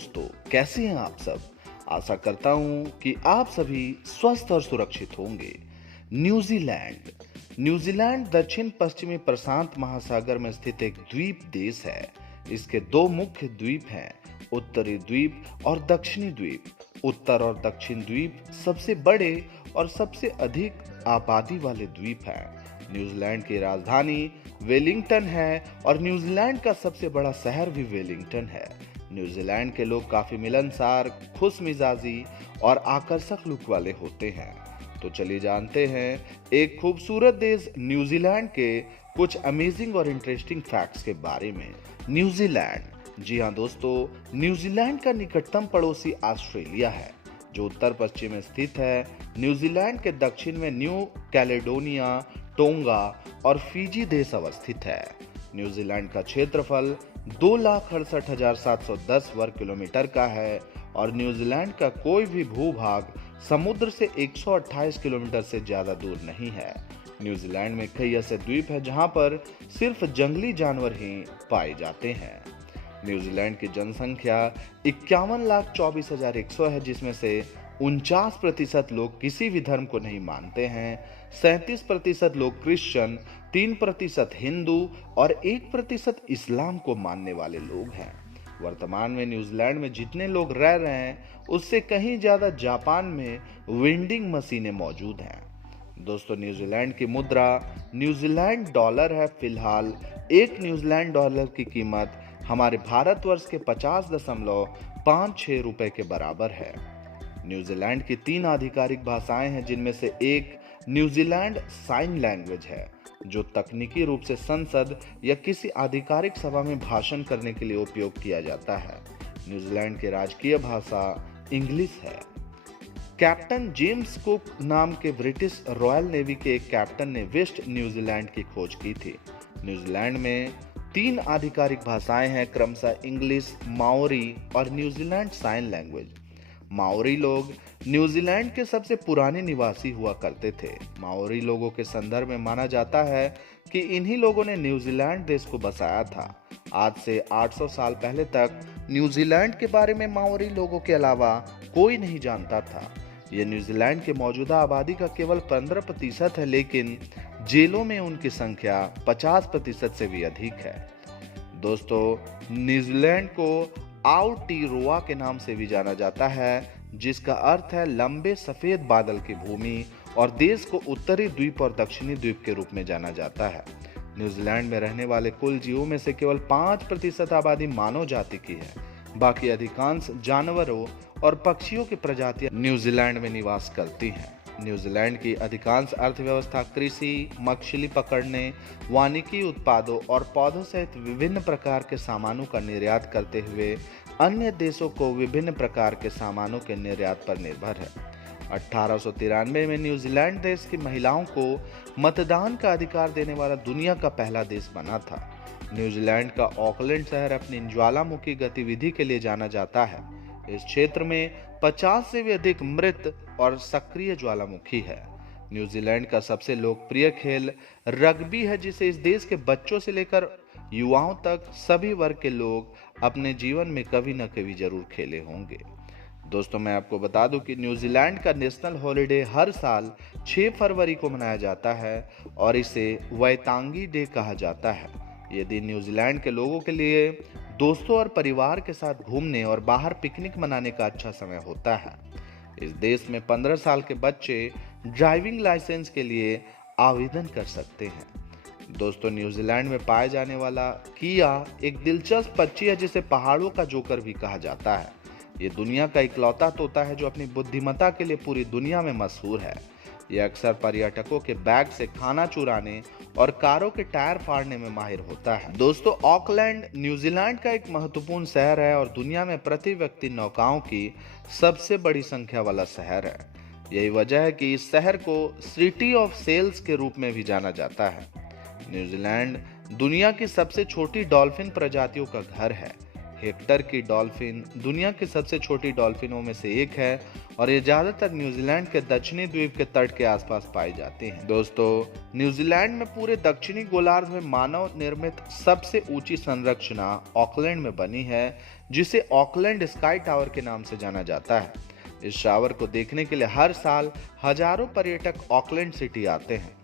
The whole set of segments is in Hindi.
दोस्तों, कैसे हैं आप सब। आशा करता हूं कि आप सभी स्वस्थ और सुरक्षित होंगे। न्यूजीलैंड न्यूजीलैंड दक्षिण पश्चिमी प्रशांत महासागर में स्थित एक द्वीप देश है। इसके दो मुख्य द्वीप हैं, उत्तरी द्वीप और दक्षिणी द्वीप। उत्तर और दक्षिण द्वीप सबसे बड़े और सबसे अधिक आबादी वाले द्वीप हैं। न्यूजीलैंड की राजधानी वेलिंगटन है और न्यूजीलैंड का सबसे बड़ा शहर भी वेलिंगटन है। न्यूजीलैंड के लोग काफी मिलनसार, खुश मिजाजी और आकर्षक लुक वाले होते हैं। तो चलिए जानते हैं एक खूबसूरत देश न्यूजीलैंड के कुछ अमेजिंग और इंटरेस्टिंग फैक्ट्स के बारे में। न्यूजीलैंड, जी हाँ दोस्तों, न्यूजीलैंड का निकटतम पड़ोसी ऑस्ट्रेलिया है, जो उत्तर पश्चिम में स्थित है। न्यूजीलैंड के दक्षिण में न्यू कैलेडोनिया, टोंगा और फिजी देश अवस्थित है। न्यूजीलैंड का क्षेत्रफल 2,68,710 वर्ग किलोमीटर का है और न्यूजीलैंड का कोई भी भूभाग समुद्र से 128 किलोमीटर से ज्यादा दूर नहीं है। न्यूजीलैंड में कई ऐसे द्वीप हैं जहां पर सिर्फ जंगली जानवर ही पाए जाते हैं। न्यूजीलैंड की जनसंख्या 51,24,100 है, जिसमें से 49% लोग किसी भी धर्म को नहीं मानते हैं, 37% लोग क्रिश्चियन, 3% हिंदू और 1% इस्लाम को मानने वाले लोग हैं। वर्तमान में न्यूजीलैंड में जितने लोग रह रहे हैं उससे कहीं ज्यादा जापान में वेंडिंग मशीनें मौजूद हैं। दोस्तों, न्यूजीलैंड की मुद्रा न्यूजीलैंड डॉलर है। फिलहाल एक न्यूजीलैंड डॉलर की कीमत हमारे भारतवर्ष के 50.56 रुपए के बराबर है। न्यूजीलैंड की 3 आधिकारिक भाषाएं हैं, जिनमें से एक न्यूजीलैंड साइन लैंग्वेज है, जो तकनीकी रूप से संसद या किसी आधिकारिक सभा में भाषण करने के लिए उपयोग किया जाता है। न्यूजीलैंड की राजकीय भाषा इंग्लिश है। कैप्टन जेम्स कुक नाम के ब्रिटिश रॉयल नेवी के एक कैप्टन ने वेस्ट न्यूजीलैंड की खोज की थी। न्यूजीलैंड में 3 आधिकारिक भाषाएं हैं, क्रमशः इंग्लिश, माओरी और न्यूजीलैंड साइन लैंग्वेज। माओरी लोग न्यूजीलैंड के सबसे पुराने निवासी हुआ करते थे। माओरी लोगों के संदर्भ में माना जाता है कि इन्हीं लोगों ने न्यूजीलैंड देश को बसाया था। आज से 800 साल पहले तक न्यूजीलैंड के बारे में माओरी लोगों के अलावा कोई नहीं जानता था। यह न्यूजीलैंड के मौजूदा आबादी का केवल 15% है, लेकिन जेलों में उनकी संख्या 50% से भी अधिक है। दोस्तों, न्यूजीलैंड को आउटीरोआ के नाम से भी जाना जाता है, जिसका अर्थ है लंबे सफेद बादल की भूमि, और देश को उत्तरी द्वीप और दक्षिणी द्वीप के रूप में जाना जाता है। न्यूजीलैंड में रहने वाले कुल जीवों में से केवल 5% आबादी मानव जाति की है। बाकी अधिकांश जानवरों और पक्षियों की प्रजातियां न्यूजीलैंड में निवास करती हैं। न्यूजीलैंड की अधिकांश अर्थव्यवस्था कृषि, मछली पकड़ने, वानिकी उत्पादों और पौधों सहित विभिन्न प्रकार के सामानों का निर्यात करते हुए अन्य देशों को विभिन्न प्रकार के सामानों के निर्यात पर निर्भर है। 1893 में न्यूजीलैंड देश की महिलाओं को मतदान का अधिकार देने वाला दुनिया का पहला देश बना था। न्यूजीलैंड का ऑकलैंड शहर अपनी ज्वालामुखी गतिविधि के लिए जाना जाता है। इस क्षेत्र में 50 से भी अधिक मृत और सक्रिय ज्वालामुखी है। न्यूजीलैंड का सबसे लोकप्रिय खेल रग्बी है, जिसे इस देश के बच्चों से लेकर युवाओं तक सभी वर्ग के लोग अपने जीवन में कभी न कभी जरूर खेले होंगे। दोस्तों, मैं आपको बता दूं कि न्यूजीलैंड का नेशनल हॉलिडे हर साल 6 फरवरी को मनाया जाता है और इसे वैतांगी डे कहा जाता है। ये दिन न्यूजीलैंड के लोगों के लिए दोस्तों और परिवार के साथ घूमने और बाहर पिकनिक मनाने का अच्छा समय होता है। इस देश में 15 साल के बच्चे ड्राइविंग लाइसेंस के लिए आवेदन कर सकते हैं। दोस्तों, न्यूजीलैंड में पाए जाने वाला किया एक दिलचस्प पक्षी है, जिसे पहाड़ों का जोकर भी कहा जाता है। ये दुनिया का इकलौता तोता है जो अपनी बुद्धिमत्ता के लिए पूरी दुनिया में मशहूर है। यह अक्सर पर्यटकों के बैग से खाना चुराने और कारों के टायर फाड़ने में माहिर होता है। दोस्तों, ऑकलैंड न्यूजीलैंड का एक महत्वपूर्ण शहर है और दुनिया में प्रति व्यक्ति नौकाओं की सबसे बड़ी संख्या वाला शहर है। यही वजह है कि इस शहर को सिटी ऑफ सेल्स के रूप में भी जाना जाता है। न्यूजीलैंड दुनिया की सबसे छोटी डॉल्फिन प्रजातियों का घर है। हेक्टर की डॉल्फिन दुनिया की सबसे छोटी डॉल्फिनों में से एक है और ये ज्यादातर न्यूजीलैंड के दक्षिणी द्वीप के तट के आसपास पाई जाती हैं। दोस्तों, न्यूजीलैंड में पूरे दक्षिणी गोलार्ध में मानव निर्मित सबसे ऊंची संरचना ऑकलैंड में बनी है। जिसे ऑकलैंड स्काई टावर के नाम से जाना जाता है। इस टावर को देखने के लिए हर साल हजारों पर्यटक ऑकलैंड सिटी आते हैं।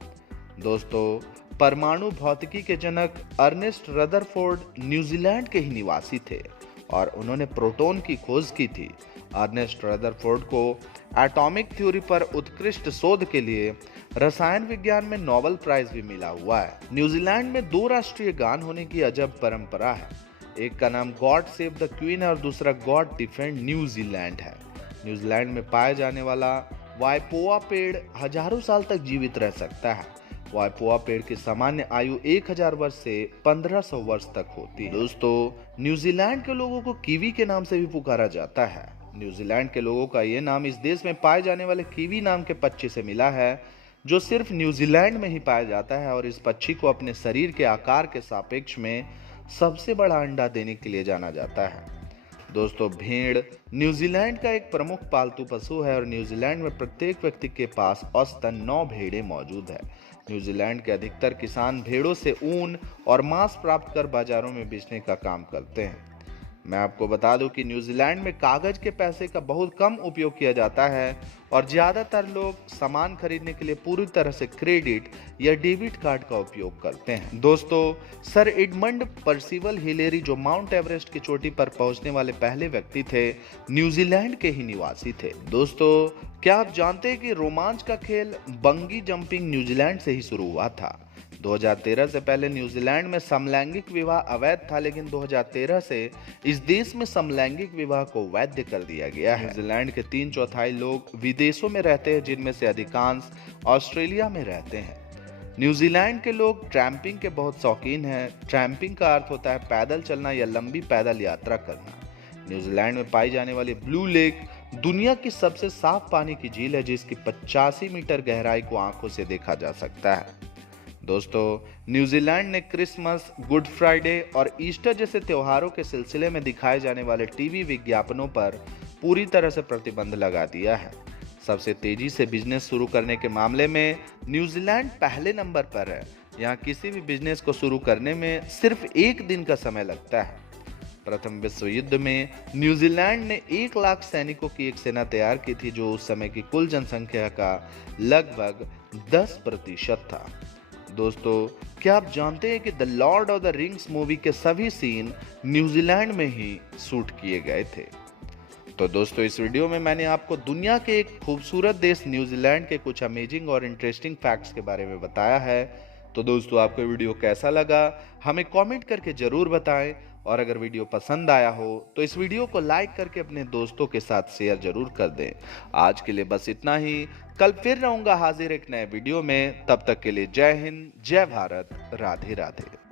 दोस्तों, परमाणु भौतिकी के जनक अर्नेस्ट रदरफोर्ड न्यूजीलैंड के ही निवासी थे और उन्होंने प्रोटॉन की खोज की थी। अर्नेस्ट रदरफोर्ड को एटॉमिक थ्योरी पर उत्कृष्ट शोध के लिए रसायन विज्ञान में नोबेल प्राइज भी मिला हुआ है। न्यूजीलैंड में 2 राष्ट्रीय गान होने की अजब परंपरा है। एक का नाम गॉड सेव द क्वीन और दूसरा गॉड डिफेंड न्यूजीलैंड है। न्यूजीलैंड में पाया जाने वाला वाइपोआ पेड़ हजारों साल तक जीवित रह सकता है। वाइपोआ पेड़ की सामान्य आयु 1000 वर्ष से 1500 वर्ष तक होती है। दोस्तों, न्यूजीलैंड के लोगों को कीवी के नाम से भी पुकारा जाता है। न्यूजीलैंड के लोगों का ये नाम इस देश में पाए जाने वाले कीवी नाम के पक्षी से मिला है, जो सिर्फ न्यूजीलैंड में ही पाया जाता है और इस पक्षी को अपने शरीर के आकार के सापेक्ष में सबसे बड़ा अंडा देने के लिए जाना जाता है। दोस्तों, भेड़ न्यूजीलैंड का एक प्रमुख पालतू पशु है और न्यूजीलैंड में प्रत्येक व्यक्ति के पास औसतन 9 भेड़ें मौजूद है। न्यूजीलैंड के अधिकतर किसान भेड़ों से ऊन और मांस प्राप्त कर बाजारों में बेचने का काम करते हैं। मैं आपको बता दूं कि न्यूजीलैंड में कागज के पैसे का बहुत कम उपयोग किया जाता है और ज़्यादातर लोग सामान खरीदने के लिए पूरी तरह से क्रेडिट या डेबिट कार्ड का उपयोग करते हैं। दोस्तों, सर एडमंड पर्सिवल हिलेरी, जो माउंट एवरेस्ट की चोटी पर पहुंचने वाले पहले व्यक्ति थे, न्यूजीलैंड के ही निवासी थे। दोस्तों, क्या आप जानते हैं कि रोमांच का खेल बंगी जंपिंग न्यूजीलैंड से ही शुरू हुआ था। 2013 से पहले न्यूजीलैंड में समलैंगिक विवाह अवैध था, लेकिन 2013 से इस देश में समलैंगिक विवाह को वैध कर दिया गया है। न्यूजीलैंड के 3/4 लोग विदेशों में रहते हैं, जिनमें से अधिकांश ऑस्ट्रेलिया में रहते हैं। न्यूजीलैंड के लोग ट्रैम्पिंग के बहुत शौकीन हैं। ट्रैम्पिंग का अर्थ होता है पैदल चलना या लंबी पैदल यात्रा करना। न्यूजीलैंड में पाई जाने वाली ब्लू लेक दुनिया की सबसे साफ पानी की झील है, जिसकी 85 मीटर गहराई को आंखों से देखा जा सकता है। दोस्तों, न्यूजीलैंड ने क्रिसमस, गुड फ्राइडे और ईस्टर जैसे त्योहारों के सिलसिले में दिखाए जाने वाले टीवी विज्ञापनों पर पूरी तरह से प्रतिबंध लगा दिया है। सबसे तेजी से बिजनेस शुरू करने के मामले में न्यूजीलैंड पहले नंबर पर है। यहाँ किसी भी बिजनेस को शुरू करने में सिर्फ 1 दिन का समय लगता है। प्रथम विश्व युद्ध में न्यूजीलैंड ने 1 लाख सैनिकों की एक सेना तैयार की थी, जो उस समय की कुल जनसंख्या का लगभग 10% था। दोस्तों, क्या आप जानते हैं कि the Lord of the rings movie के सभी सीन न्यूजीलैंड में ही शूट किए गए थे। तो दोस्तों, इस वीडियो में मैंने आपको दुनिया के एक खूबसूरत देश न्यूजीलैंड के कुछ अमेजिंग और इंटरेस्टिंग फैक्ट्स के बारे में बताया है। तो दोस्तों, आपको वीडियो कैसा लगा हमें कमेंट करके जरूर बताएं, और अगर वीडियो पसंद आया हो तो इस वीडियो को लाइक करके अपने दोस्तों के साथ शेयर जरूर कर दें। आज के लिए बस इतना ही। कल फिर रहूंगा हाजिर एक नए वीडियो में। तब तक के लिए जय हिंद, जय भारत, राधे राधे।